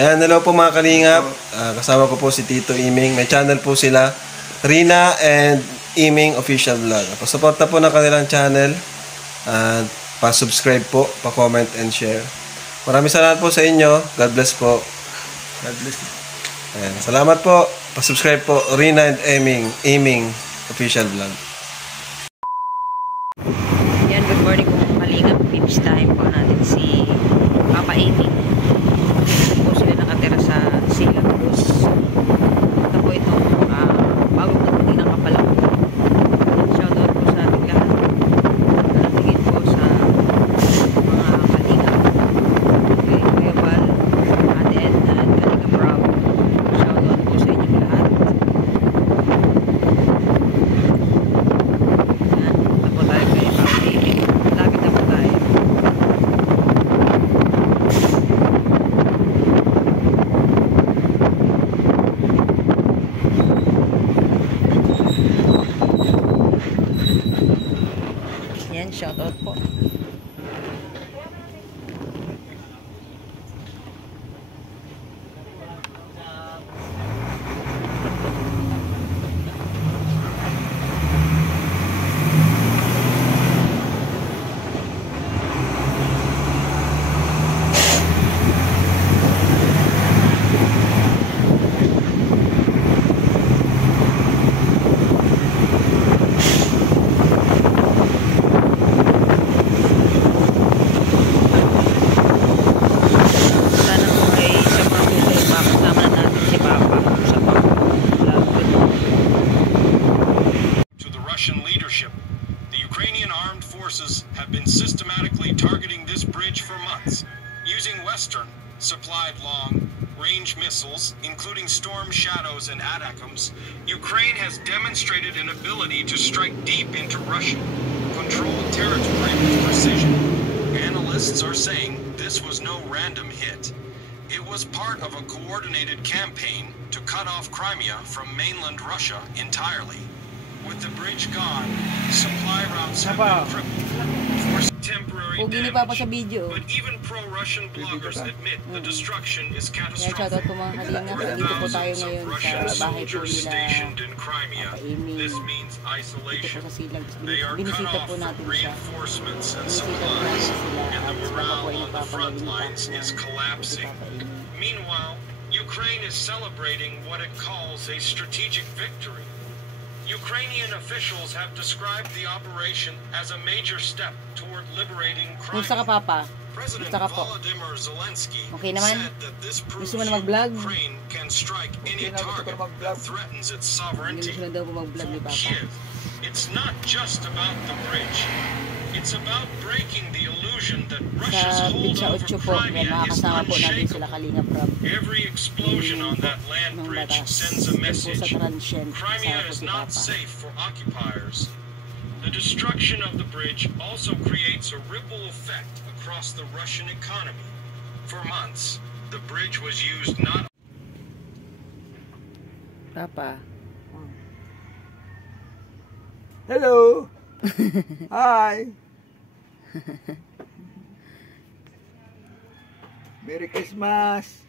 Ayan, hello po mga kalingap. Kasama ko po si Tito Iming. May channel po sila, Rina and Iming Official Vlog. Pasuporta po ng kanilang channel. At pa-subscribe po, pa-comment and share. Maraming salamat po sa inyo. God bless po. God bless. Ayan, salamat po. Pa-subscribe po, Rina and Iming Official Vlog. Yan, good morning po mga kalingap. Pips time po natin si Papa Iming. Po sila nakatira sa Sila Cruz. Ito po itong bagong nabuti ng Kapalaw. Shoutout po sa ating lahat. Nalatingin po sa mga kalingap. Okay, Kuya Bal, Ate Edna, at Kalingap Rob. Shoutout po sa inyong lahat. Yan, punta po tayo kay Papa Iming. Lapit na po tayo. Yan, shoutout po. Sana po ay sa mga susunod makasama na natin si Papa sa pag-vlog. To the Russian leadership, the Ukrainian armed forces have been systematically targeting this bridge for months, using Western supplied long-range missiles, including Storm Shadows and Atacms. Ukraine has demonstrated an ability to strike deep into Russian-controlled territory with precision. Analysts are saying this was no random hit. It was part of a coordinated campaign to cut off Crimea from mainland Russia entirely. With the bridge gone, supply routes have been crippled, forcing temporary Huwag pa sa damage. video. But even pro-Russian bloggers admit the destruction is Yan, catastrophic. shoutout po mga kalingap. Dito po tayo Thousands of ngayon Russian sa bahay po soldiers nila stationed in Crimea. Papa Iming. This means Dito po isolation. sa Silang. They are cut Binisita off po from natin siya. reinforcements and Binisita po natin supplies, sila. and the At saka morale po ay on the front napapagaling lines pa is si collapsing. Papa Iming. Meanwhile, Ukraine is celebrating what it calls a strategic victory. Ukrainian officials have described the operation as a major step toward liberating Kumusta ka, Crimea. Papa? President Kumusta ka po? Volodymyr Zelensky Okay naman? said that this proves Gusto mo na mag-vlog? Ukraine can strike any target that threatens its Hindi sovereignty. gusto na daw po mag-vlog ni For Papa. Kiev, it's not just about the bridge. It's about breaking the illusion that Russia's Sa hold Pizza over 8 po, Crimea is makakasama po natin sila unshakable. Kalingap Rob. Every explosion on that land Nung bridge batas. sends a Yan po sa message. transient. Crimea Kasama po is si not Papa. safe for occupiers. The destruction of the bridge also creates a ripple effect across the Russian economy. For months, the bridge was used not Papa. Hello. Hi. Merry Christmas.